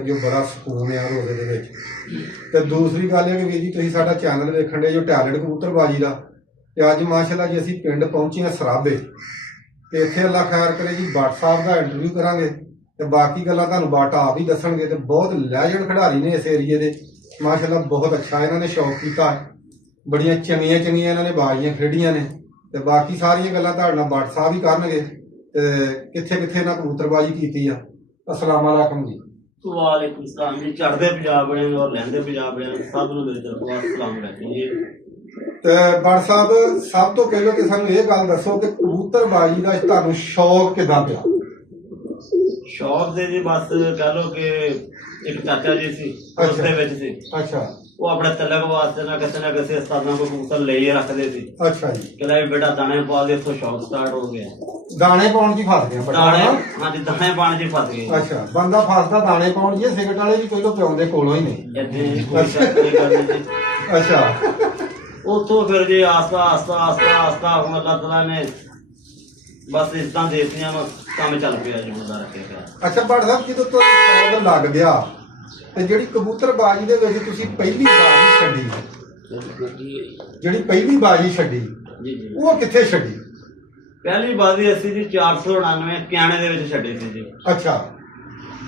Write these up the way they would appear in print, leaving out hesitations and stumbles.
करिए बड़ा सुकून है रोजे दे विच। ते दूसरी गल है कि वीर जी तुसीं साडा चैनल वेखण दे जो टैलेंट कबूतरबाजी दा ते अज माशाअल्लाह जी असीं पिंड पहुंचे हां सराबे ते इत्थे अल्लाह खैर करे जी भट्ट साहब दा इंटरव्यू करांगे ते बाकी गल्लां तुहानूं भट्ट आप ही दस्सणगे ते बहुत लैजेंड खिडारी ने इस एरिए दे माशाअल्लाह बहुत अच्छा इन्हां ने शौक कीता बड़ियां चंगियां चंगियां इन्हां ने बाजियां खेडियां ने ते बाकी सारियां गल्लां तुहाडे नाल भट्ट साहब ही करनगे ते कित्थे कित्थे इन्हां कबूतरबाजी कीती आ। अस्सलाम वालेकुम जी। वालेकुम सलाम जी। चढ़दे पंजाब वाले और लैंदे पंजाब वाले सब नूं मेरी तरफों अस्सलाम वालेकुम जी। ते भट्ट साहब सब तो पहले तो सानूं ये गल दसो कि कबूतरबाजी का तुहानूं शौक किदां पिया? शौक दे जी बस कह लो कि एक चाचा जी सी उस दे विच सी। अच्छा। वो अपने तलक वास्ते ना किसी उस्तादां को कबूतर ले ही रखदे सी। अच्छा जी। कि लै बेटा दाने पा दे, इत्थों शौक स्टार्ट हो गया। दाने पाउण च फस गया दाने? हाँ जी, दाने पाने च फस गए। अच्छा, बंदा फसदा दाने पाउण च, सिगरट वाले भी कोई तो पिआउंदे कोलों ही नहीं। अच्छा। उतों फिर जी आस्ता आस्ता आस्ता आस्ता हुण अल्लाह तआला ने बस इज्जतां देतियां, काम चल पिया जी हुण रखे। अच्छा भट्ट साहब जो तो शौक लग गया ते जिहड़ी कबूतरबाजी दे विच तुसीं पहली बाजी छड्डी, जिहड़ी पहली बाजी छड्डी जी जी वो कित्थे छड्डी? पहली बाजी असीं जी 499 क्याणे दे विच छड्डी सी जी। अच्छा।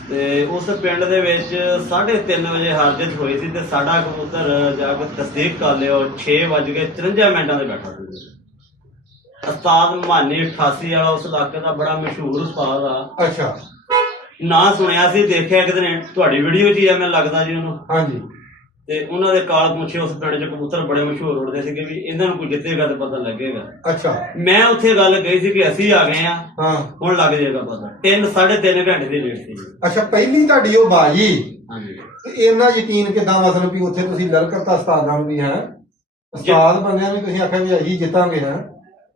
ते उस पिंड दे विच 3:30 वजे हारजत होई सी ते साडा कबूतर जाके तस्दीक कर लिओ 6:54 ते बैठा सी। उस्ताद मानी 88 वाला उस इलाके दा बड़ा मशहूर उस्ताद आ। अच्छा। ना सुनिया सी, देखिया एक दिन तुहाडी वीडियो च ही है, मैनूं लगदा जी उन्होंने। हाँ जी। ते उन्हां दे काल पूछे उस पिंड च कबूतर बड़े मशहूर उड़दे सी कि भी इन्हां नूं कोई जितेगा तो पता लगेगा। अच्छा। मैं उत्थे गल कही सी कि असीं आ गए हां, हाँ हुण लग जाएगा पता। 3-3.5 घंटे दी लेट सी। अच्छा, पहली तुहाडी ओ बाजी हाँ जी। ते इन्ना यकीन किदां मतलब भी उत्थे तुसीं ललकता उस्तादां नूं भी है उस्ताद बंदियां भी तुसीं आखिया भी अहीं जितांगे है?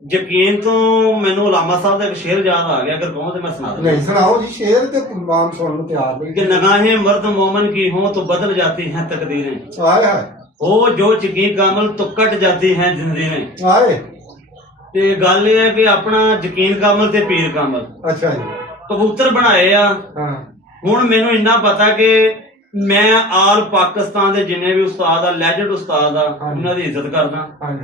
यकीन तो मैनू उलामा साहब का एक शेर याद आ गया, अगर कहो तो मैं सुना दूं। नहीं सुनाओ जी, शेर ते इमाम सुनने को तैयार नहीं। कि नगाहें मर्द मोमन की हों तो बदल जाती हैं तकदीरें, आए हाय हो जो चिकी कामल तो कट जाती हैं जिंदगीरें। आए। ते गल ये है कि अपना यकीन कामल ते पीर कामल अच्छा जी। कबूतर बनाए आ। हाँ। हुण मैनू इन्ना पता कि मैं आल पाकिस्तान दे जिन्ने भी उस्ताद आ, लैजेंड उस्ताद आ, उन्हां दी इज्जत करदा।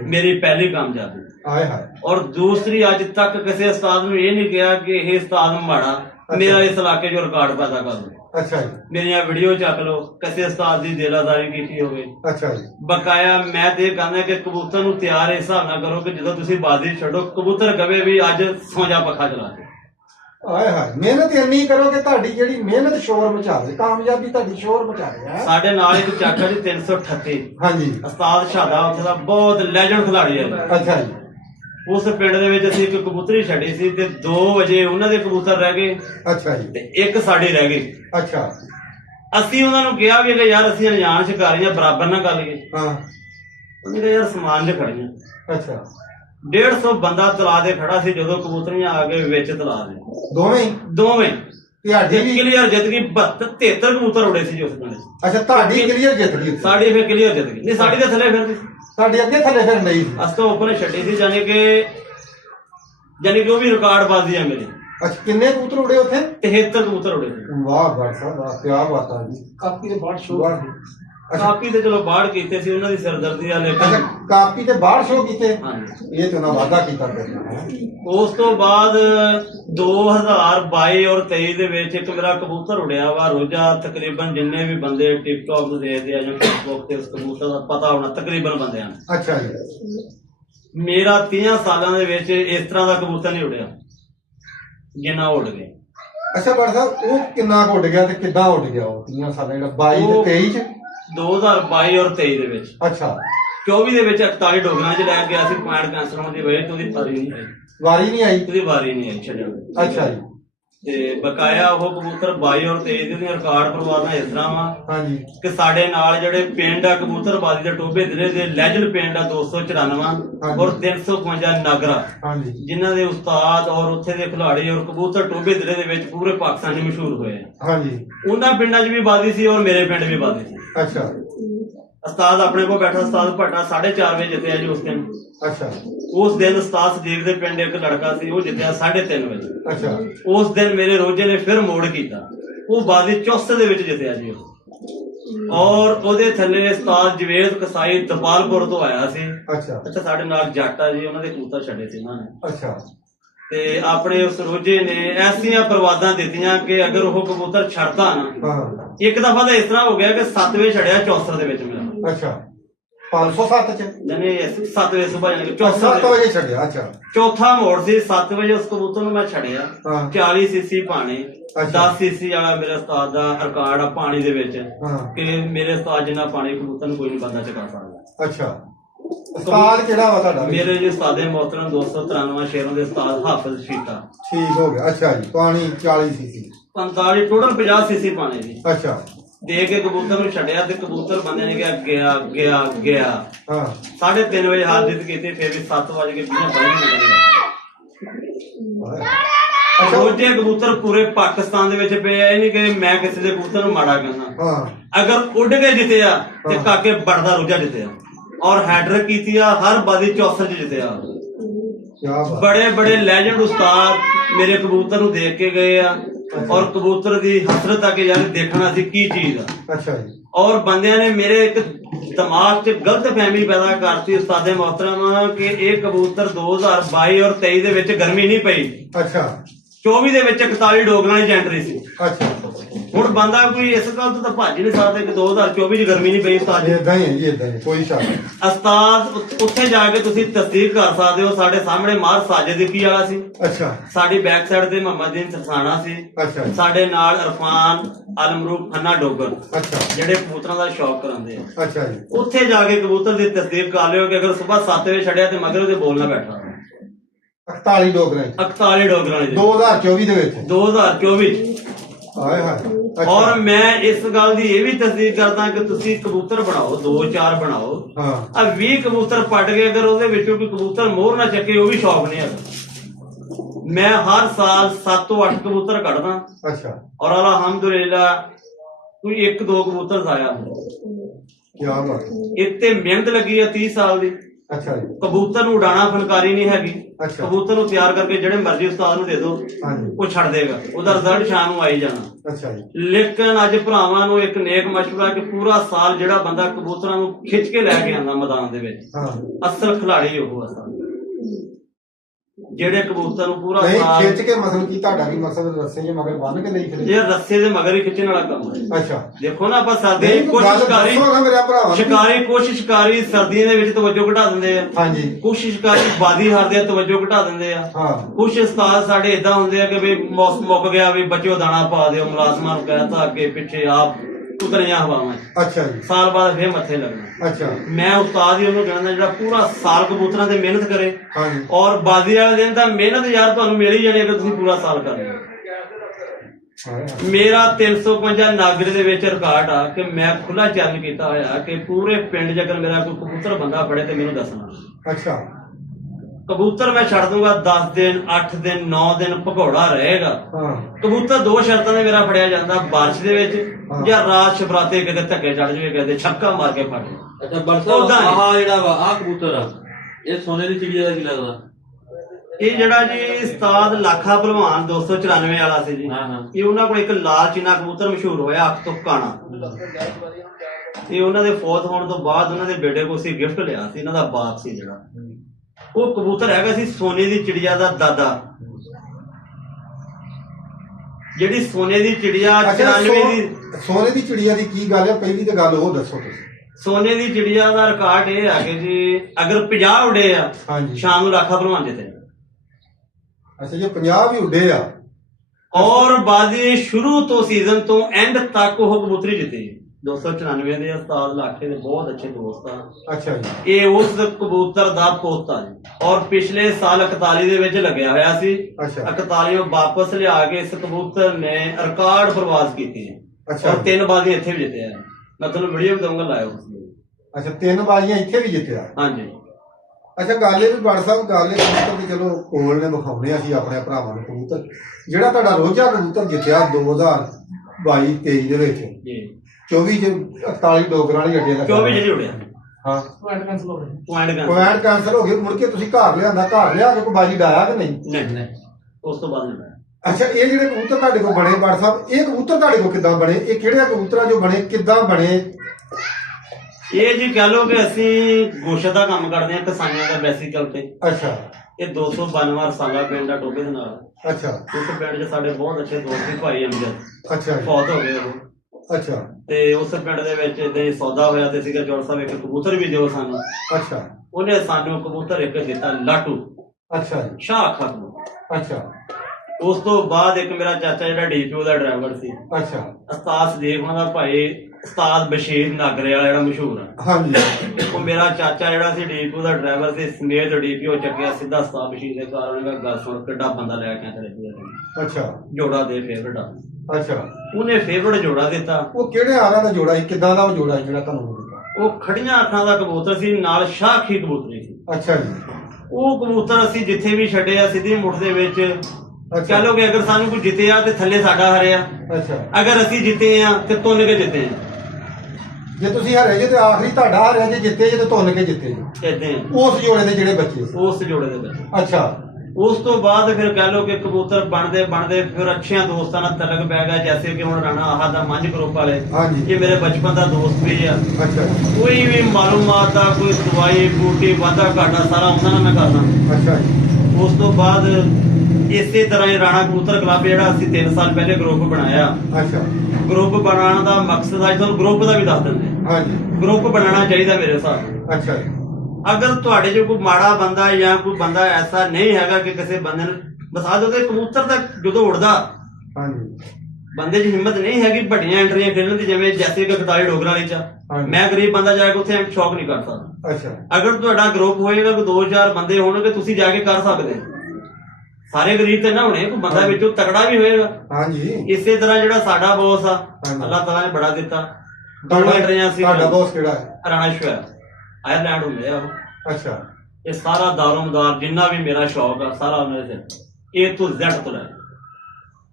मेरी पहली कामयाबी। आए हाय। और दूसरी अज तक किसी उस्ताद ने यह नहीं कहा कि यह उस्ताद माड़ा। मेरा इस इलाके जो रिकॉर्ड पैदा कर दो। अच्छा जी। मेरी वीडियो चक लो, किसी उस्ताद की दिलादारी की होवे। अच्छा जी। बकाया मैं तो कहना कि कबूतर नूं तैयार इस हिसाब नाल करो कि जो तुसीं बाजी छड्डो, कबूतर कवे भी अज सौ जा पखा चला दे। आए हाय, मेहनत इन्नी करो कि तुहाडी जिहड़ी मेहनत शोर मचावे, कामयाबी तुहाडी शोर मचावे है। साडे नाल एक चाचा जी 338। हाँ जी। उस्ताद शादा उत्थे दा बहुत लैजेंड खिलाड़ी है। अच्छा जी। उस पिंड दे विच असीं इक कबूतरी छड्डी सी ते 2 वजे उन्हां दे कबूतर रह गए। अच्छा जी। ते एक साडी रह गई। अच्छा। असीं उन्हां नूं कहा भी कि यार असीं अनजान शिकारियां बराबर ना कर लईए। हाँ। उन्होंने कहा यार समान च खड़ियां। अच्छा। 150 बंदा तला दे खड़ा सी जदों कबूतरियां आ गए विच तला दे। दोवें क्लियर जित गई। 73 कबूतर उड़े सी उस पिंड। अच्छा, तुहाडी क्लियर जित गई? साडी फिर क्लियर जित गई। नहीं, साडी ते थल्ले फिरदी सी। साडी अगे थल्ले फिर नहीं। अस तो ऊपर छड्डी सी, यानी कि वो भी रिकॉर्ड बाजी है मेरी। अच्छा, किन्ने कबूतर उड़े उत्थे? 73 कबूतर उड़े सी। वाह भाई साहब, वाह, क्या बात है जी। कापी दे बाहर शो कापी ते चलो बाहर कीते सी, उन्हां दी सिरदर्दी आ, लेकिन कापी ते बाहर शो कीते। हां जी। ये तो ना वादा कीता करना। उस तो बाद 2022 और 23 दे विच एक मेरा कबूतर उड़िया वा रोजा। तकरीबन जिन्ने भी बंदे टिकटॉक ते देखदे आ जां फेसबुक ते उस कबूतर दा पता होना तकरीबन बंदियां नूं। अच्छा जी। मेरा 30 सालां दे विच इस तरह दा कबूतर नहीं उड़िया जिन्ना उड़ गया। अच्छा भट्ट साहब, वो किन्ना उड़ गया ते किद्दां उड़ गया? वो 30 सालां जेहड़ा 22 ते 23 च 2022 और 23 दे विच। अच्छा। 24 दे विच 41 डोगरां च लै गया सी। पॉइंट कैंसल होने दी वजह तो ओदी वारी नहीं आई। वारी नहीं आई? ओदी वारी नहीं आई छड्डण दी। अच्छा जी। ते बकाया वो कबूतर 22 और 23 दी रिकॉर्ड परवादां इस तरह वा। हां जी। कि साडे नाल जेहड़े पिंड आ कबूतरबाजी दे टोबे जिले दे लैजेंड पिंड आ 294 और 352 नागरा। हां जी। जिन्हां दे उस्ताद और उत्थे दे खिलाड़ी और कबूतर टोबे जिले दे विच पूरे पाकिस्तान च मशहूर होए। हां जी। उन्हां पिंडां च भी बाजी सी और मेरे पिंड भी बाजी सी। अच्छा। उस्ताद अपने को बैठा, उस्ताद भट्टा 4:30 बजे जितया जी उस दिन। अच्छा। उस दिन उस्ताद सदीक दे पिंड एक लड़का सी, वो जितया 3:30 बजे। अच्छा। उस दिन मेरे रोजे ने फिर मोड़ कीता। ਉਹ ਬਾਜ਼ੀ 64 ਦੇ ਵਿੱਚ ਜਿੱਤਿਆ ਜੀ ਉਹ। ਔਰ ਉਹਦੇ ਥੱਲੇ ਉਸਤਾਦ ਜਵੇਦ ਕਸਾਈ ਦਪਾਲਪੁਰ ਤੋਂ ਆਇਆ ਸੀ। ਅੱਛਾ ਸਾਡੇ ਨਾਲ ਜੱਟ ਆ ਜੀ, ਉਹਨਾਂ ਦੇ ਕਬੂਤਰ ਛੱਡੇ ਸੀ ਉਹਨਾਂ ਨੇ। ਅੱਛਾ ਤੇ ਆਪਣੇ ਉਸ ਰੋਜੇ ਨੇ ਐਸੀਆਂ ਪ੍ਰਵਾਦਾਂ ਦਿੱਤੀਆਂ ਕਿ ਅਗਰ ਉਹ ਕਬੂਤਰ ਛੱਡਦਾ ਨਾ, ਇੱਕ ਦਫਾ ਤਾਂ ਇਸ ਤਰ੍ਹਾਂ ਹੋ ਗਿਆ ਕਿ 7 ਵਜੇ ਛੱਡਿਆ 64 ਦੇ ਵਿੱਚ ਮੇਰਾ। ਅੱਛਾ 507 ਚ ਨਹੀਂ 7 ਵਜੇ ਸੁਬਹ ਜਾਣੀ 7 ਵਜੇ ਛੱਡਿਆ। ਅੱਛਾ ਚੌਥਾ ਮੋੜ ਸੀ 7 ਵਜੇ ਉਸ ਕਬੂਤਰ ਨੂੰ ਮੈਂ ਛੱਡਿਆ। 40 ਸੀਸੀ ਪਾਣੀ 10 ਸੀਸੀ ਵਾਲਾ ਮੇਰੇ ਉਸਤਾਦ ਦਾ ਰਿਕਾਰਡ ਆ ਪਾਣੀ ਦੇ ਵਿੱਚ ਕਿ ਮੇਰੇ ਉਸਤਾਦ ਜਿੰਨਾ ਪਾਣੀ ਕਬੂਤਰ ਨੂੰ ਕੋਈ ਨਹੀਂ ਬੰਦਾ ਚੁਕਾ ਸਕਦਾ। ਅੱਛਾ ਉਸਤਾਦ ਕਿਹੜਾ ਵਾ ਤੁਹਾਡਾ? ਮੇਰੇ ਜੀ ਉਸਤਾਦੇ ਮੁਹਤਰਮ 293 ਸ਼ੇਰਾਂ ਦੇ ਉਸਤਾਦ ਹਾਫਿਜ਼ ਸ਼ੀਟਾ। ਠੀਕ ਹੋ ਗਿਆ। ਅੱਛਾ ਜੀ ਪਾਣੀ 40 ਸੀਸੀ 45 ਟੋਟਲ 50 ਸੀਸੀ ਪਾਣੀ ਜੀ। ਅੱਛਾ ਦੇ ਕੇ ਕਬੂਤਰ ਨੂੰ ਛੱਡਿਆ ਤੇ ਕਬੂਤਰ ਬੰਦੇ ਨੇ ਗਿਆ ਗਿਆ ਗਿਆ। ਹਾਂ 3:30 ਵਜੇ ਹਾਰ ਜਿੱਤ ਕੀਤੀ, ਫਿਰ ਵੀ 7 ਵਜੇ ਕੇ 20 ਰੋਜੇ ਕਬੂਤਰ ਪੂਰੇ ਪਾਕਿਸਤਾਨ ਦੇ ਵਿੱਚ ਪਏ ਆ। ਇਹ ਨਹੀਂ ਕਿ ਮੈਂ ਕਿਸੇ ਦੇ ਕਬੂਤਰ ਨੂੰ ਮਾੜਾ ਕਹਿੰਦਾ। ਅਗਰ ਉੱਡ ਕੇ ਜਿੱਤਿਆ ਤੇ ਕਾਕੇ ਬੜਦਾ ਰੋਜਾ ਜਿੱਤਿਆ ਔਰ ਹੈਡਰ ਕੀਤੀ ਆ ਹਰ ਬਾਜ਼ੀ 64 ਚ ਜਿੱਤਿਆ। ਬੜੇ ਬੜੇ ਲੈਜੈਂਡ ਉਸਤਾਦ ਮੇਰੇ ਕਬੂਤਰ ਨੂੰ ਦੇਖ ਕੇ ਗਏ ਆ ਔਰ ਕਬੂਤਰ ਦੀ ਹਸਰਤ ਆ ਕਿ ਯਾਰ ਦੇਖਣਾ ਸੀ ਕੀ ਚੀਜ਼ ਆ। ਅੱਛਾ ਜੀ ਔਰ ਬੰਦਿਆਂ ਨੇ ਮੇਰੇ ਇੱਕ ਦਿਮਾਗ 'ਚ ਗਲਤ ਫਹਿਮੀ ਪੈਦਾ ਕਰਤੀ ਉਸਤਾਦੇ ਮੁਹਤਰਮ ਕਿ ਇਹ ਕਬੂਤਰ 2022 ਔਰ 23 ਦੇ ਵਿੱਚ ਗਰਮੀ ਨਹੀਂ ਪਈ। ਅੱਛਾ 24 ਦੇ ਵਿੱਚ 41 ਡੋਗਰਾਂ ਦੀ ਐਂਟਰੀ ਸੀ। ਅੱਛਾ ਹੁਣ ਬੰਦਾ ਕੋਈ ਇਸ ਗੱਲ ਤੋਂ ਤਾਂ ਭੱਜ ਨਹੀਂ ਸਕਦਾ ਕਿ 2024 ਚ ਗਰਮੀ ਨਹੀਂ ਪਈ। ਉਸਤਾਦ ਇਦਾਂ ਹੀ ਹੈ ਜੀ, ਇਦਾਂ ਹੀ ਕੋਈ ਸ਼ੱਕ ਨਹੀਂ। ਉਸਤਾਦ ਉੱਥੇ ਜਾ ਕੇ ਤੁਸੀਂ ਤਸਦੀਕ ਕਰ ਸਕਦੇ ਹੋ। ਸਾਡੇ ਸਾਹਮਣੇ ਮਾਰ ਸਾਜਿਦਕੀ ਵਾਲਾ ਸੀ। ਅੱਛਾ ਸਾਡੀ ਬੈਕ ਸਾਈਡ ਤੇ ਮੁਹੰਮਦੀਨ ਸਰਸਾਨਾ ਸੀ। ਅੱਛਾ ਸਾਡੇ ਨਾਲ ਇਰਫਾਨ ਅਲਮਰੂਫ ਖੰਨਾ ਡੋਗਰ। ਅੱਛਾ ਜਿਹੜੇ ਕਬੂਤਰਾਂ ਦਾ ਸ਼ੌਕ ਕਰਾਉਂਦੇ ਆ। ਅੱਛਾ ਜੀ ਉੱਥੇ ਜਾ ਕੇ ਕਬੂਤਰ ਦੀ ਤਸਦੀਕ ਕਰ ਲਿਓ ਕਿ ਅਗਰ ਸਵੇਰ 7 ਵਜੇ ਛੱਡਿਆ ਤੇ ਮਗਰ ਉਹਦੇ ਬੋਲਣਾ ਬੈਠਾ 41 ਡੋਗਰਾਂ 2024 ਦੇ ਵਿੱਚ 2024 ਹਾਏ ਹਾਏ। ਔਰ ਮੈਂ ਇਸ ਗੱਲ ਦੀ ਇਹ ਵੀ ਤਸਦੀਕ ਕਰਦਾ ਕਿ ਤੁਸੀਂ ਕਬੂਤਰ ਬਣਾਓ 2-4 ਬਣਾਓ। ਆ 20 ਕਬੂਤਰ ਪੱਟ ਗਏ ਅਗਰ ਉਹਦੇ ਵਿੱਚੋਂ ਕੋਈ ਕਬੂਤਰ ਮੋਹਰ ਨਾ ਚੱਕੇ ਉਹ ਵੀ ਸ਼ੌਕ ਨਹੀਂ ਹੈਗਾ। ਮੈਂ ਹਰ ਸਾਲ 7 ਤੋਂ 8 ਕਬੂਤਰ ਕੱਢਦਾ। ਅੱਛਾ ਔਰ ਅਲਹਮਦੁਲਿਲਾ ਕੋਈ 1-2 ਕਬੂਤਰ ਆਇਆ। ਕੀ ਬਾਤ। ਇੱਥੇ ਮਿਹਨਤ ਲੱਗੀ ਆ 30 ਸਾਲ ਦੀ। ਅੱਛਾ ਜੀ ਕਬੂਤਰ ਨੂੰ ਉਡਾਣਾ ਫਨਕਾਰੀ ਨਹੀਂ ਹੈਗੀ। ਕਬੂਤਰ ਨੂੰ ਤਿਆਰ ਕਰਕੇ ਜਿਹੜੇ ਮਰਜ਼ੀ ਉਸਤਾਦ ਨੂੰ ਦੇ ਦੋ ਉਹ ਛੱਡ ਦੇਗਾ, ਉਹਦਾ ਰਿਜ਼ਲਟ ਸ਼ਾਮ ਨੂੰ ਆਈ ਜਾਣਾ। ਅੱਛਾ ਜੀ ਲੇਕਿਨ ਅੱਜ ਭਰਾਵਾਂ ਨੂੰ ਇੱਕ ਨੇਕ ਮਸ਼ਵਰਾ ਕਿ ਪੂਰਾ ਸਾਲ ਜਿਹੜਾ ਬੰਦਾ ਕਬੂਤਰਾਂ ਨੂੰ ਖਿੱਚ ਕੇ ਲੈ ਕੇ ਆਉਂਦਾ ਮੈਦਾਨ ਦੇ ਵਿੱਚ ਅਸਲ ਖਿਲਾੜੀ ਉਹ ਅਸਲ ਜਿਹੜੇ ਕਬੂਤਰ ਨੂੰ ਪੂਰਾ ਸਾਲ ਖਿੱਚ ਕੇ ਮਸਲ ਕੀ ਤੁਹਾਡਾ ਵੀ ਮਕਸਦ ਰੱਸੇ ਦੇ ਮਗਰ ਬੰਨ ਕੇ ਲਈ ਫਿਰੇ? ਇਹ ਰੱਸੇ ਦੇ ਮਗਰ ਹੀ ਖਿੱਚਣ ਵਾਲਾ ਕੰਮ ਹੈ। ਅੱਛਾ ਦੇਖੋ ਨਾ ਆਪਾਂ ਸਰਦੀਆਂ ਕੋਸ਼ਿਸ਼ ਸ਼ਿਕਾਰੀ ਸਰਦੀਆਂ ਦੇ ਵਿੱਚ ਤਵੱਜੋ ਘਟਾ ਦਿੰਦੇ ਆ। ਹਾਂਜੀ ਕੋਸ਼ਿਸ਼ ਸ਼ਿਕਾਰੀ ਬਾਦੀ ਹਾਰਦੇ ਆ ਤਵੱਜੋ ਘਟਾ ਦਿੰਦੇ ਆ। ਕੁਛ ਉਸਤਾਦ ਸਾਡੇ ਏਦਾਂ ਹੁੰਦੇ ਆ ਕਿ ਵੀ ਮੌਸਮ ਮੁੱਕ ਗਿਆ ਵੀ ਬੱਚਿਓ ਦਾਣਾ ਪਾ ਦਿਓ, ਮੁਲਾਜ਼ਮਾਂ ਨੂੰ ਕਹਿਤਾ ਅੱਗੇ ਪਿੱਛੇ ਆਪ ਉਤਰੀਆਂ ਹਵਾਵਾਂ। ਅੱਛਾ ਜੀ ਸਾਲ ਬਾਅਦ ਫੇਰ ਮੱਥੇ ਲੱਗਣਾ। ਅੱਛਾ ਮੈਂ ਉਸਤਾਦ ਹੀ ਉਹਨੂੰ ਕਹਿੰਦਾ ਜਿਹੜਾ ਪੂਰਾ ਸਾਲ ਕਬੂਤਰਾਂ ਤੇ ਮਿਹਨਤ ਕਰੇ ਔਰ ਬਾਜ਼ੀ ਵਾਲੇ ਦਿਨ ਤਾਂ ਮਿਹਨਤ ਯਾਰ ਤੁਹਾਨੂੰ ਮਿਲ ਹੀ ਜਾਣੀ ਅਗਰ ਤੁਸੀਂ ਪੂਰਾ ਸਾਲ ਕਰ ਲਿਓ। ਮੇਰਾ 355 ਨਾਗਰੇ ਦੇ ਵਿੱਚ ਰਿਕਾਰਡ ਆ ਕਿ ਮੈਂ ਖੁੱਲਾ ਚੈਲੰਜ ਕੀਤਾ ਹੋਇਆ ਕਿ ਪੂਰੇ ਪਿੰਡ 'ਚ ਅਗਰ ਮੇਰਾ ਕੋਈ ਕਬੂਤਰ ਬੰਦਾ ਫੜੇ ਤੇ ਮੈਨੂੰ ਦੱਸਣਾ। ਅੱਛਾ ਕਬੂਤਰ ਮੈਂ ਛੱਡ ਦੂੰਗਾ 10 ਦਿਨ 8 ਦਿਨ 9 ਦਿਨ ਭਗੌੜਾ ਰਹੇਗਾ। ਕਬੂਤਰ 2 ਸ਼ਰਤਾਂ ਦੇ ਮੇਰਾ ਫੜਿਆ ਜਾਂਦਾ, ਬਾਰਿਸ਼ ਦੇ ਵਿੱਚ ਜਾਂ ਰਾਤ ਸ਼ਬਰਾਤੇ ਕਿਤੇ ਧੱਕੇ ਚੜ ਜਾਵੇ ਕਿਤੇ ਛੱਕਾ ਮਾਰ ਕੇ ਫੜ। ਅੱਛਾ ਬਰਸਾ ਆਹ ਜਿਹੜਾ ਵਾ ਆਹ ਕਬੂਤਰ ਆ ਇਹ ਸੋਨੇ ਦੀ ਚਿੜੀਆ ਦਾ ਕੀ ਲੱਗਦਾ? ਇਹ ਜਿਹੜਾ ਜੀ ਉਸਤਾਦ ਲਾਖਾ ਭਲਵਾਨ 294 ਵਾਲਾ ਸੀ ਜੀ, ਇਹ ਉਹਨਾਂ ਕੋਲ ਇੱਕ ਲਾਲ ਚੀਨਾ ਕਬੂਤਰ ਮਸ਼ਹੂਰ ਹੋਇਆ ਅੱਖ ਤੋਂ ਕਾਣਾ। ਇਹ ਉਹਨਾਂ ਦੇ ਫੌਤ ਹੋਣ ਤੋਂ ਬਾਅਦ ਉਹਨਾਂ ਦੇ ਬੇਟੇ ਕੋਲ ਸੀ ਗਿਫਟ ਲਿਆ ਸੀ, ਇਹਨਾਂ ਦਾ ਬਾਪ ਸੀ ਜਿਹੜਾ ਉਹ ਕਬੂਤਰ ਹੈਗਾ ਸੀ ਸੋਨੇ ਦੀ ਚਿੜੀਆ ਦਾ ਦਾਦਾ। ਜਿਹੜੀ ਸੋਨੇ ਦੀ ਚਿੜੀਆ 94 ਦੀ ਸੋਨੇ ਦੀ ਚਿੜੀਆ ਦੀ ਕੀ ਗੱਲ ਹੈ? ਪਹਿਲੀ ਤੇ ਗੱਲ ਉਹ ਦੱਸੋ ਤੁਸੀਂ। ਸੋਨੇ ਦੀ ਚਿੜੀਆ ਦਾ ਰਿਕਾਰਡ ਇਹ ਆ ਕਿ ਜੀ ਅਗਰ 50 ਉੱਡੇ ਆ ਸ਼ਾਮ ਨੂੰ ਲਾਖਾ ਭਲਵਾਨ ਜਿੱਤੇ। ਅੱਛਾ ਜੇ 50 ਵੀ ਉੱਡੇ ਆ ਔਰ ਬਾਜ਼ੀ ਸ਼ੁਰੂ ਤੋਂ ਸੀਜ਼ਨ ਤੋਂ ਐਂਡ ਤੱਕ ਉਹ ਕਬੂਤਰੀ ਜਿੱਤੇ। 294 ਦੇ ਉਸਤਾਦ ਲਾਖੇ ਦੇ ਬਹੁਤ ਅੱਛੇ ਦੋਸਤ ਆ। ਅੱਛਾ ਜੀ ਇਹ ਉਸ ਕਬੂਤਰ ਦਾ ਪੋਤਾ ਜੀ ਔਰ ਪਿਛਲੇ ਸਾਲ 41 ਦੇ ਵਿੱਚ ਲੱਗਿਆ ਹੋਇਆ ਸੀ। 41 ਵਾਪਸ ਲਿਆ ਕੇ ਇਸ ਕਬੂਤਰ ਨੇ ਰਿਕਾਰਡ ਪ੍ਰਵਾਸ ਕੀਤੀ ਹੈ। ਅੱਛਾ 3 ਬਾਜ਼ੀਆਂ ਇੱਥੇ ਵੀ ਜਿੱਤਿਆ। ਮੈਂ ਤੁਹਾਨੂੰ ਵੀਡੀਓ ਵੀ ਦਊਂਗਾ ਲਾਇਓ। ਅੱਛਾ 3 ਬਾਜ਼ੀਆਂ ਇੱਥੇ ਵੀ ਜਿੱਤਿਆ। ਹਾਂਜੀ ਅੱਛਾ ਗੱਲ ਇਹ ਵੀ ਬੜ ਸਾਹਿਬ ਗੱਲ ਇਹ ਕਬੂਤਰ ਦੀ ਚਲੋ ਕੋਲ ਨੇ ਵਿਖਾਉਣੇ ਅਸੀਂ ਆਪਣੇ ਭਰਾਵਾਂ ਨੂੰ ਕਬੂਤਰ ਜਿਹੜਾ ਤੁਹਾਡਾ ਰੋਜਾ ਕਬੂਤਰ ਜਿੱਤਿਆ 2022-23 ਦੇ ਵਿੱਚ ਜੀ 24 ਚ 41 ਡੋਗਰਾਂ ਵਾਲੀ ਅੱਡੇ ਦਾ 24 ਜਿਹੜੀ ਉੜਿਆ। ਹਾਂ ਪੁਆਇੰਟ ਕੈਂਸਲ ਹੋ ਗਏ। ਮੁੜ ਕੇ ਤੁਸੀਂ ਘਰ ਲਿਆਂਦਾ, ਘਰ ਲਿਆ ਕੇ ਕੋਈ ਬਾਜੀ ਡਾਇਆ ਕਿ ਨਹੀਂ? ਨਹੀਂ ਉਸ ਤੋਂ ਬਾਅਦ ਨਹੀਂ ਅੱਛਾ, ਇਹ ਜਿਹੜੇ ਕਬੂਤਰ ਤੁਹਾਡੇ ਕੋਲ ਬਣੇ ਬਾੜ ਸਾਹਿਬ, ਇਹ ਕਬੂਤਰ ਤੁਹਾਡੇ ਕੋਲ ਕਿੱਦਾਂ ਬਣੇ? ਇਹ ਕਿਹੜੇ ਕਬੂਤਰ ਜੋ ਬਣੇ, ਕਿੱਦਾਂ ਬਣੇ? ਇਹ ਜੀ ਕਹਿ ਲਓ ਕਿ ਅਸੀਂ ਗੋਸ਼ਤ ਦਾ ਕੰਮ ਕਰਦੇ ਹਾਂ, ਕਸਾਈਆਂ ਦਾ ਬੇਸਿਕਲ ਤੇ। ਅੱਛਾ। ਇਹ 292 ਸਾਲਾ ਪਿੰਡ ਆ ਟੋਬੇ ਦੇ ਨਾਲ। ਅੱਛਾ। ਉਸ ਪਿੰਡ 'ਚ ਸਾਡੇ ਬਹੁਤ ਅੱਛੇ ਦੋਸਤ ਸੀ, ਭਾਈ ਅਮਜਦ। ਅੱਛਾ। ਫੌਤ ਹੋ ਗਏ ਉਹ। ਅੱਛਾ। ਤੇ ਉਸ ਪਿੰਡ ਦੇ ਵਿੱਚ ਏਦਾਂ ਹੀ ਸੌਦਾ ਹੋਇਆ ਤੇ ਸੀਗਾ ਜੋੜ ਸਾਹਿਬ ਇੱਕ ਕਬੂਤਰ ਵੀ ਦਿਓ ਸਾਨੂੰ। ਅੱਛਾ। ਉਹਨੇ ਸਾਨੂੰ ਕਬੂਤਰ ਇੱਕ ਦਿੱਤਾ ਲਾਟੂ। ਅੱਛਾ। ਸ਼ਾਹ ਖਾਨ। ਅੱਛਾ। ਉਸ ਤੋਂ ਬਾਅਦ ਇੱਕ ਮੇਰਾ ਚਾਚਾ ਜਿਹੜਾ ਡੀਪੀਓ ਦਾ ਡਰਾਈਵਰ ਸੀ, ਅੱਛਾ, ਉਸਤਾਦ ਸਦੀਕ ਉਹਨਾਂ ਦਾ ਭਾਈ ਉਸਤਾਦ ਬਸ਼ੀਰ ਨਾਗਰੇ ਵਾਲਾ ਜਿਹੜਾ ਮਸ਼ਹੂਰ ਆ, ਹਾਂਜੀ, ਉਹ ਮੇਰਾ ਚਾਚਾ ਜਿਹੜਾ ਸੀ ਡੀਪੀਓ ਦਾ ਡਰਾਈਵਰ ਸੀ, ਸਮੇਤ ਡੀਪੀਓ ਚੱਕਿਆ ਸਿੱਧਾ ਉਸਤਾਦ ਬਸ਼ੀਰ ਦੇ ਘਰ। ਉਹਨੇ ਕਿਹਾ ਗੱਲ ਸੁਣ, ਕਿੱਡਾ ਬੰਦਾ ਲੈ ਕੇ ਆਇਆ ਤੇਰੇ। ਅੱਛਾ। ਜੋੜਾ ਦੇ ਫੇਵਰਟ ਆ। ਅੱਛਾ। ਉਹਨੇ ਫੇਵਰਟ ਜੋੜਾ ਦਿੱਤਾ। ਉਹ ਕਿਹੜੇ ਆਰਾਂ ਦਾ ਜੋੜਾ ਸੀ, ਕਿੱਦਾਂ ਦਾ ਉਹ ਜੋੜਾ ਜਿਹੜਾ ਤੁਹਾਨੂੰ ਦਿੱਤਾ? ਉਹ ਖੜੀਆਂ ਅੱਖਾਂ ਦਾ ਕਬੂਤਰ ਸੀ, ਨਾਲ ਸ਼ਾਖੀ ਕਬੂਤਰੀ ਸੀ। ਅੱਛਾ ਜੀ। ਉਹ ਕਬੂਤਰ ਅਸੀਂ ਜਿੱਥੇ ਵੀ ਛੱਡਿਆ ਸਿੱਧੀ ਮੁੱਠ ਦੇ ਵਿੱਚ ਕਹ ਲੋ ਕਿ ਅਗਰ ਸਾਨੂੰ ਕੋਈ ਜਿੱਤਿਆ ਤੇ ਥੱਲੇ ਸਾਡਾ ਹਰਿਆ। ਅੱਛਾ। ਅਗਰ ਅਸੀਂ ਜਿੱਤੇ ਆ ਤੇ ਤੁੰਨ ਕੇ ਜਿੱਤੇ ਆ। ਜੇ ਤੁਸੀਂ ਹਰੇ ਜੇ ਤੇ ਆਖਰੀ ਤੁਹਾਡਾ ਹਰਿਆ, ਜੇ ਜਿੱਤੇ ਜੇ ਤੇ ਤੁੰਨ ਕੇ ਜਿੱਤੇ ਜੀ। ਉਸ ਜੋੜੇ ਦੇ ਜਿਹੜੇ ਬੱਚੇ, ਉਸ ਜੋੜੇ ਦੇ ਬੱਚੇ। ਅੱਛਾ। ਉਸ ਤੋਂ ਬਾਅਦ ਫਿਰ ਕਹ ਲੋ ਕਿ ਕਬੂਤਰ ਬਣਦੇ ਬਣਦੇ ਫਿਰ ਅੱਛਿਆਂ ਦੋਸਤਾਂ ਨਾਲ ਤਲਕ ਪੈ ਗਿਆ, ਜੈਸੇ ਕਿ ਹੁਣ ਰਾਣਾ ਆਹ ਦਾ ਮੰਝ ਗਰੁੱਪ ਵਾਲੇ, ਇਹ ਮੇਰੇ ਬਚਪਨ ਦਾ ਦੋਸਤ ਵੀ ਆ। ਅੱਛਾ। ਕੋਈ ਵੀ ਮਾਲੂਮਾਤ ਦਾ, ਕੋਈ ਦਵਾਈ ਬੂਟੀ ਵਾਧਾ ਘਾਟਾ ਸਾਰਾ ਉਹਨਾਂ ਨਾਲ ਮੈਂ ਕਰਦਾ। ਅੱਛਾ ਜੀ। ਉਸ ਤੋਂ ਬਾਅਦ ਇਸੇ ਤਰ੍ਹਾਂ ਹੀ ਰਾਣਾ ਕਬੂਤਰ ਕਲੱਬ ਜਿਹੜਾ ਅਸੀਂ 3 ਸਾਲ ਪਹਿਲੇ ਗਰੁੱਪ ਬਣਾਇਆ। ਅੱਛਾ। ਗਰੁੱਪ ਬਣਾਉਣ ਦਾ ਮਕਸਦ ਅੱਜ ਤੁਹਾਨੂੰ ਗਰੁੱਪ ਦਾ ਵੀ ਦੱਸ ਦਿੰਦੇ। ਹਾਂਜੀ। ਗਰੁੱਪ ਬਣਾਉਣਾ ਚਾਹੀਦਾ ਮੇਰੇ ਹਿਸਾਬ ਨਾਲ। ਅੱਛਾ ਜੀ। ਅਗਰ ਤੁਹਾਡੇ ਜੋ ਕੋਈ ਮਾੜਾ ਬੰਦਾ ਜਾਂ ਕੋਈ ਬੰਦਾ ਐਸਾ ਨਹੀਂ ਹੈਗਾ ਕਿ ਕਿਸੇ ਬੰਦੇ ਨੂੰ ਬਸਾ ਦੋ, ਕਿ ਕਬੂਤਰ ਤਾਂ ਜਦੋਂ ਉੜਦਾ, ਹਾਂਜੀ, ਬੰਦੇ 'ਚ ਹਿੰਮਤ ਨਹੀਂ ਹੈਗੀ ਵੱਡੀਆਂ ਐਂਟਰੀਆਂ ਖੇਡਣ ਦੀ, ਜਿਵੇਂ ਜੈਸੇ ਕਿ 41 ਡੋਗਰਾ ਵਾਲੀ 'ਚ ਮੈਂ ਗਰੀਬ ਬੰਦਾ ਜਾ ਕੇ ਉੱਥੇ ਸ਼ੌਕ ਨਹੀਂ ਕਰ ਸਕਦਾ। ਅੱਛਾ। ਅਗਰ ਤੁਹਾਡਾ ਗਰੁੱਪ ਹੋਏਗਾ ਕਿ 2-4 ਬੰਦੇ ਹੋਣਗੇ, ਤੁਸੀਂ ਜਾ ਕੇ ਕਰ ਸਕਦੇ। ਸਾਰੇ ਗਰੀਬ ਤੇ ਨਾ ਹੋਣੇ, ਕੋਈ ਬੰਦਾ ਵਿੱਚੋਂ ਤਕੜਾ ਵੀ ਹੋਏਗਾ। ਹਾਂਜੀ। ਇਸੇ ਤਰ੍ਹਾਂ ਜਿਹੜਾ ਸਾਡਾ ਬੌਸ ਆ, ਅੱਲਾਹ ਤਾਲਾ ਨੇ ਬੜਾ ਦਿੱਤਾ। ਦੋ ਐਂਟਰੀਆਂ ਸੀ। ਤੁਹਾਡਾ ਬੌਸ ਕਿਹੜਾ ਹੈ? ਰਾਣਾ ਸ਼ੁਆ, ਆਇਰਲੈਂਡ ਹੁੰਦੇ ਆ ਉਹ। ਅੱਛਾ। ਇਹ ਸਾਰਾ ਦਾਰੋਮਦਾਰ ਜਿੰਨਾ ਵੀ ਮੇਰਾ ਸ਼ੌਕ ਆ ਸਾਰਾ ਉਹਨਾਂ ਦੇ A ਤੋਂ Z ਤੋਂ ਲੈ।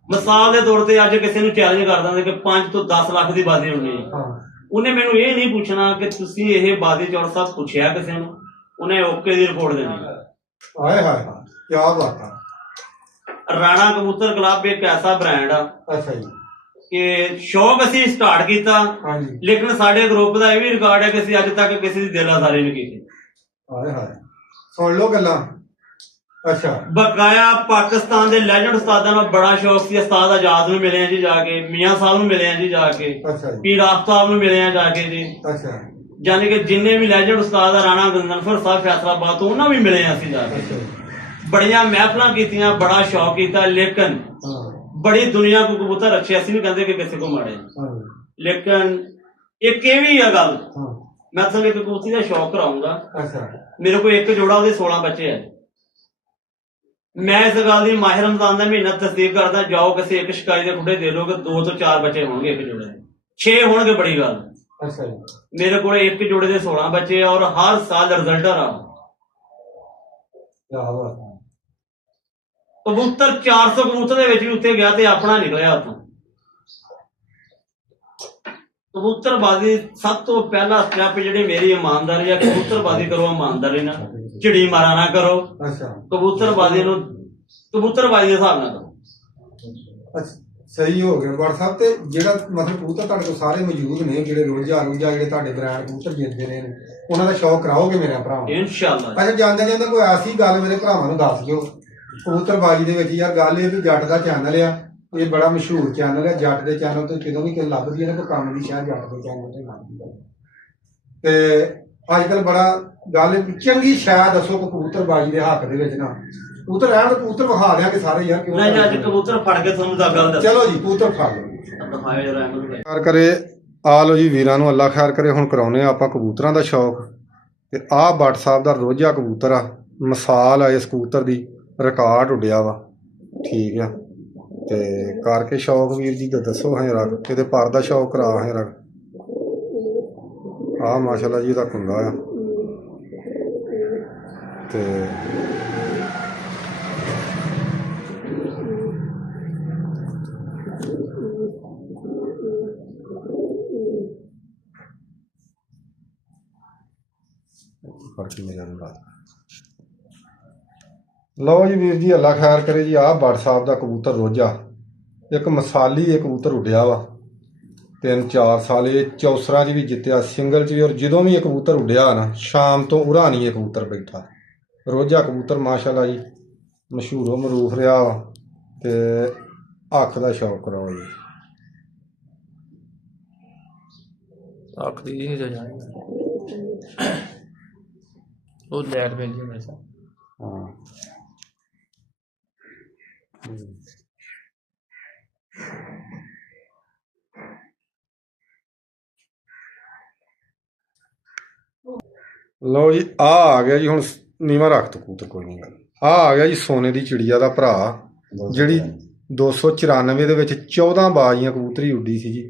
ਮਿਸਾਲ ਦੇ ਤੌਰ ਤੇ ਅੱਜ ਕਿਸੇ ਨੂੰ ਚੈਲੰਜ ਕਰ ਦਿੰਦੇ ਕਿ 5 ਤੋਂ 10 ਲੱਖ ਦੀ ਬਾਜ਼ੀ ਹੋਣੀ ਹੈ, ਉਹਨੇ ਮੈਨੂੰ ਇਹ ਨਹੀਂ ਪੁੱਛਣਾ ਕਿ ਤੁਸੀਂ ਇਹ ਬਾਜ਼ੀ ਚੌੜ ਸਾਹਿਬ ਪੁੱਛਿਆ ਕਿਸੇ ਨੂੰ, ਉਹਨੇ ਓਕੇ ਦੀ ਰਿਪੋਰਟ ਦੇਣੀ। ਹਾਏ ਹਾਏ, ਕੀ ਬਾਤ ਆ। ਰਾਣਾ ਕਬੂਤਰ ਕਲੱਬ ਇੱਕ ਐਸਾ ਬ੍ਰਾਂਡ ਆ। ਅੱਛਾ ਜੀ। ਕਿ ਸ਼ੌਕ ਅਸੀਂ ਸਟਾਰਟ ਕੀਤਾ, ਹਾਂਜੀ, ਲੇਕਿਨ ਸਾਡੇ ਗਰੁੱਪ ਦਾ ਇਹ ਵੀ ਰਿਕਾਰਡ ਹੈ ਕਿ ਅਸੀਂ ਅੱਜ ਤੱਕ ਕਿਸੇ ਦੀ ਦਿਲਾਸਾਰੀ ਨਹੀਂ ਕੀਤੀ। ਹਾਏ ਹਾਏ, ਸੁਣ ਲਓ ਗੱਲਾਂ। ਅੱਛਾ। ਬਕਾਇਆ ਪਾਕਿਸਤਾਨ ਦੇ ਲੈਜੈਂਡ ਉਸਤਾਦਾਂ ਨਾਲ ਬੜਾ ਸ਼ੌਕ ਸੀ। ਉਸਤਾਦ ਆਜ਼ਾਦ ਨੂੰ ਮਿਲੇ ਆ ਜੀ ਜਾ ਕੇ, ਮੀਆਂ ਸਾਹਿਬ ਨੂੰ ਮਿਲੇ ਆ ਜੀ ਜਾ ਕੇ, ਪੀਰ ਆਫਤਾਬ ਨੂੰ ਮਿਲੇ ਆ ਜਾ ਕੇ ਜੀ। ਅੱਛਾ। ਯਾਨੀ ਕਿ ਜਿੰਨੇ ਵੀ ਲੈਜੈਂਡ ਉਸਤਾਦ ਆ, ਰਾਣਾ ਗੰਗਨਫਰ ਸਾਹਿਬ ਫੈਸਲਾਬਾਦ ਤੋਂ, ਉਹਨਾਂ ਵੀ ਮਿਲੇ ਆ ਅਸੀਂ ਜਾ ਕੇ। ਬੜੀਆਂ ਮਹਿਫਲਾਂ ਕੀਤੀਆਂ, ਬੜਾ ਸ਼ੌਕ ਕੀਤਾ, ਲੇਕਿਨ ਬੜੀ ਦੁਨੀਆ ਕੋ ਕਬੂਤਰ ਅੱਛੇ, ਅਸੀਂ ਨਹੀਂ ਕਹਿੰਦੇ ਕਿ ਕਿਸੇ ਕੋ ਮਾੜੇ, ਲੇਕਿਨ ਇੱਕ ਇਹ ਵੀ ਆ ਗੱਲ, ਮੈਂ ਤੁਹਾਨੂੰ ਇੱਕ ਕਬੂਤਰੀ ਦਾ ਸ਼ੌਕ ਕਰਾਉਂਗਾ। ਮੇਰੇ ਕੋਲ ਇੱਕ ਜੋੜਾ, ਉਹਦੇ 16 ਬੱਚੇ ਆ। ਮੈਂ ਇਸ ਗੱਲ ਦੀ ਮਾਹਿਰ ਰਮਜ਼ਾਨ ਦਾ ਮਹੀਨਾ ਤਸਦੀਕ ਕਰਦਾ, ਜਾਓ ਕਿਸੇ ਇੱਕ ਸ਼ਿਕਾਰੀ ਦੇ ਖੁੱਡੇ ਦੇ ਲੋਗੇ, 2 ਤੋਂ 4 ਬੱਚੇ ਹੋਣਗੇ ਇੱਕ ਜੋੜੇ ਦੇ, 6 ਹੋਣਗੇ, ਬੜੀ ਗੱਲ। ਮੇਰੇ ਕੋਲ ਇੱਕ ਜੋੜੇ ਦੇ 16 ਬੱਚੇ ਆ, ਔਰ ਹਰ ਸਾਲ ਰਿਜ਼ਲਟ ਆ ਰਹਾ। ਕਬੂਤਰ 400 ਕਬੂਤਰ ਦੇ ਵਿੱਚ ਵੀ ਉੱਤੇ ਗਿਆ ਤੇ ਆਪਣਾ ਨਿਕਲਿਆ ਉੱਥੋਂ। ਕਬੂਤਰਬਾਜ਼ੀ ਸਭ ਤੋਂ ਪਹਿਲਾ ਸਟੈਪ ਜਿਹੜੀ ਮੇਰੀ ਇਮਾਨਦਾਰੀ ਆ, ਕਬੂਤਰਬਾਜ਼ੀ ਕਰੋ ਇਮਾਨਦਾਰੀ ਨਾਲ, ਝਿੜੀ ਮਾਰਾ ਨਾ ਕਰੋ। ਕਬੂਤਰਬਾਜ਼ੀ ਨੂੰ ਕਬੂਤਰਬਾਜ਼ੀ ਦੇ ਹਿਸਾਬ ਨਾਲ ਕਰੋ। ਸਹੀ ਹੋ ਗਿਆ ਬੜ ਸਾਹਿਬ। ਤੇ ਜਿਹੜਾ ਮਤਲਬ ਕਬੂਤਰ ਤੁਹਾਡੇ ਕੋਲ ਸਾਰੇ ਮੌਜੂਦ ਨੇ, ਜਿਹੜੇ ਰੋਜ਼ਾ ਜਿਹੜੇ ਤੁਹਾਡੇ ਬ੍ਰਾਂਡ ਕਬੂਤਰ ਜਿੱਤਦੇ ਨੇ, ਉਹਨਾਂ ਦਾ ਸ਼ੌਕ ਕਰਾਓਗੇ ਮੇਰੇ ਭਰਾ? ਇਨਸ਼ਾਅੱਲਾ। ਅੱਛਾ, ਜਾਂਦੇ ਜਾਂਦੇ ਕੋਈ ਐਸੀ ਗੱਲ ਮੇਰੇ ਭਰਾਵਾਂ ਨੂੰ ਦੱਸ ਦਿਓ ਕਬੂਤਰਬਾਜ਼ੀ ਦੇ ਵਿੱਚ। ਯਾਰ ਗੱਲ ਇਹ ਵੀ ਜੱਟ ਦਾ ਚੈਨਲ ਆ, ਇਹ ਬੜਾ ਮਸ਼ਹੂਰ ਚੈਨਲ ਹੈ। ਜੱਟ ਦੇ ਚੈਨਲ ਤੋਂ ਕਿਦੋਂ ਵੀ ਕਿਤੇ ਲੱਭਦੀ ਹੈ ਨਾ ਕੋਈ ਕੰਮ ਦੀ ਸ਼ਾਇਦ ਜੱਟ ਦੇ ਚੈਨਲ ਤੇ ਲੱਭਦੀ ਹੈ। ਤੇ ਅੱਜ ਕੱਲ ਬੜਾ ਗੱਲ ਚੰਗੀ ਸ਼ਾਇਦ ਦੱਸੋ ਕਬੂਤਰਬਾਜ਼ੀ ਦੇ ਹੱਕ ਦੇ ਵਿੱਚ ਨਾ, ਕਬੂਤਰ ਰਹਿਣ ਕਬੂਤਰ ਵਿਖਾ ਦਿਆਂਗੇ ਸਾਰੇ ਯਾਰ। ਕਿਉਂ ਨਹੀਂ, ਅੱਜ ਕਬੂਤਰ ਫੜ ਕੇ ਤੁਹਾਨੂੰ ਦਾ ਗੱਲ ਦੱਸ। ਚਲੋ ਜੀ, ਕਬੂਤਰ ਫੜ ਲਓ। ਖੈਰ ਕਰੇ, ਆ ਲੋ ਜੀ ਵੀਰਾਂ ਨੂੰ ਅੱਲਾ ਖੈਰ ਕਰੇ। ਹੁਣ ਕਰਾਉਨੇ ਆ ਆਪਾਂ ਕਬੂਤਰਾਂ ਦਾ ਸ਼ੌਕ। ਤੇ ਆਹ ਬੱਟ ਸਾਹਿਬ ਦਾ ਰੋਜ਼ਾ ਕਬੂਤਰ ਆ, ਮਿਸਾਲ ਆ ਇਸ ਕਬੂਤਰ ਦੀ, ਰਿਕਾਰਡ ਉੱਡਿਆ ਵਾ। ਠੀਕ ਆ। ਤੇ ਕਰਕੇ ਸ਼ੌਕ ਵੀਰ ਜੀ ਦਾ ਦੱਸੋ ਹੈ ਰੱਖ, ਇਹਦੇ ਪਰ ਦਾ ਸ਼ੌਕ ਕਰਾ ਹੈ ਰੱਖ। ਆਹ ਮਾਸ਼ਾਅੱਲਾ ਜੀ ਦਾ ਕੁੰਦਾ ਆ। ਤੇ ਫਰਕ ਮਿਲਣ ਬਾਅਦ ਲਓ ਜੀ ਵੀਰ ਜੀ, ਅੱਲਾ ਖੈਰ ਕਰੇ ਜੀ। ਆਹ ਬੜ ਸਾਹਿਬ ਦਾ ਕਬੂਤਰ ਰੋਜਾ, ਇੱਕ ਮਿਸਾਲੀ ਇਹ ਕਬੂਤਰ ਉੱਡਿਆ ਵਾ 3-4 ਸਾਲ। ਇਹ ਚੌਸਰਾਂ 'ਚ ਵੀ ਜਿੱਤਿਆ, ਸਿੰਗਲ 'ਚ ਵੀ। ਔਰ ਜਦੋਂ ਵੀ ਇਹ ਕਬੂਤਰ ਉੱਡਿਆ ਨਾ, ਸ਼ਾਮ ਤੋਂ ਉਰਾਂ ਨਹੀਂ ਇਹ ਕਬੂਤਰ ਬੈਠਾ। ਰੋਜਾ ਕਬੂਤਰ ਮਾਸ਼ਾਅੱਲਾ ਜੀ ਮਸ਼ਹੂਰੋ ਮਰੂਫ ਰਿਹਾ ਵਾ, ਤੇ ਅੱਖ ਦਾ ਸ਼ੌਕ ਕਰਾਓ ਜੀ। ਆਖਰੀ ਹੀ ਜਾਣੀ ਉਹ ਲੈਟ ਪੈਂਦੀ ਹਮੇਸ਼ਾ। ਹਾਂ ਲਓ ਜੀ, ਆ ਗਿਆ ਜੀ। ਹੁਣ ਨੀਵਾਂ ਰੱਖ ਤਾ ਕਬੂਤਰ, ਕੋਈ ਨਹੀਂ ਗੱਲ। ਆ ਗਿਆ ਜੀ ਸੋਨੇ ਦੀ ਚਿੜੀਆ ਦਾ ਭਰਾ, ਜਿਹੜੀ 294 ਦੇ ਵਿੱਚ 14 ਬਾਜ਼ੀਆਂ ਕਬੂਤਰੀ ਉੱਡੀ ਸੀ ਜੀ।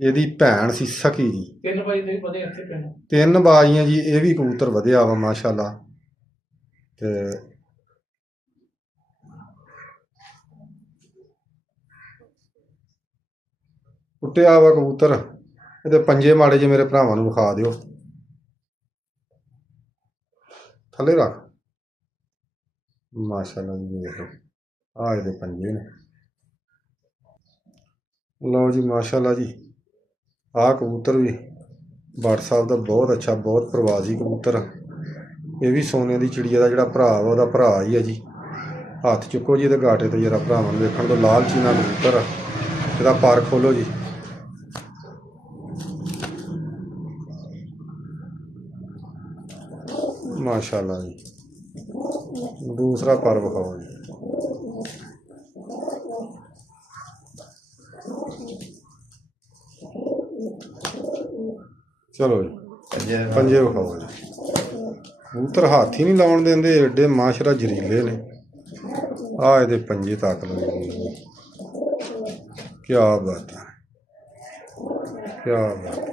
ਇਹਦੀ ਭੈਣ ਸੀ ਸਕੀ ਜੀ। 3 ਵਜੇ ਦੇ ਵਧੇ ਇੱਥੇ ਪਿੰਡ 3 ਬਾਜ਼ੀਆਂ ਜੀ। ਇਹ ਵੀ ਕਬੂਤਰ ਵਧਿਆ ਵਾ ਮਾਸ਼ਾਅੱਲਾ। ਤੇ ਉੱਟਿਆ ਵਾ ਕਬੂਤਰ। ਇਹਦੇ ਪੰਜੇ ਮਾੜੇ ਜੇ ਮੇਰੇ ਭਰਾਵਾਂ ਨੂੰ ਵਿਖਾ ਦਿਓ। ਥੱਲੇ ਰੱਖ। ਮਾਸ਼ਾਅੱਲਾ ਜੀ, ਵੇਖ ਲਓ ਆਹ ਇਹਦੇ ਪੰਜੇ ਨੇ। ਲਓ ਜੀ ਮਾਸ਼ਾਅੱਲਾ ਜੀ, ਆਹ ਕਬੂਤਰ ਵੀ ਬੜ ਸਾਹਿਬ ਦਾ ਬਹੁਤ ਅੱਛਾ, ਬਹੁਤ ਪ੍ਰਵਾਸੀ ਕਬੂਤਰ। ਇਹ ਵੀ ਸੋਨੇ ਦੀ ਚਿੜੀਆ ਦਾ ਜਿਹੜਾ ਭਰਾ ਵਾ, ਉਹਦਾ ਭਰਾ ਹੀ ਹੈ ਜੀ। ਹੱਥ ਚੁੱਕੋ ਜੀ ਇਹਦੇ ਗਾਟੇ ਤੇ ਜਰਾ, ਭਰਾਵਾਂ ਨੂੰ ਵੇਖਣ ਤੋਂ ਲਾਲਚੀ ਨਾਲ ਕਬੂਤਰ। ਇਹਦਾ ਪਰ ਖੋਲੋ ਜੀ। ਮਾਸ਼ਾਅੱਲਾ ਜੀ, ਦੂਸਰਾ ਪਰ ਵਿਖਾਓ ਜੀ। ਚਲੋ ਜੀ, ਪੰਜੇ ਵਿਖਾਓ ਜੀ। ਕਬੂਤਰ ਹੱਥ ਹੀ ਨਹੀਂ ਲਾਉਣ ਦਿੰਦੇ, ਏਡੇ ਮਾਸ਼ਰਾ ਜ਼ਰੀਲੇ ਨੇ। ਆ ਇਹਦੇ ਪੰਜੇ ਤੱਕ ਲਓ ਜੀ। ਕੀ ਬਾਤ ਹੈ, ਕੀ ਬਾਤ।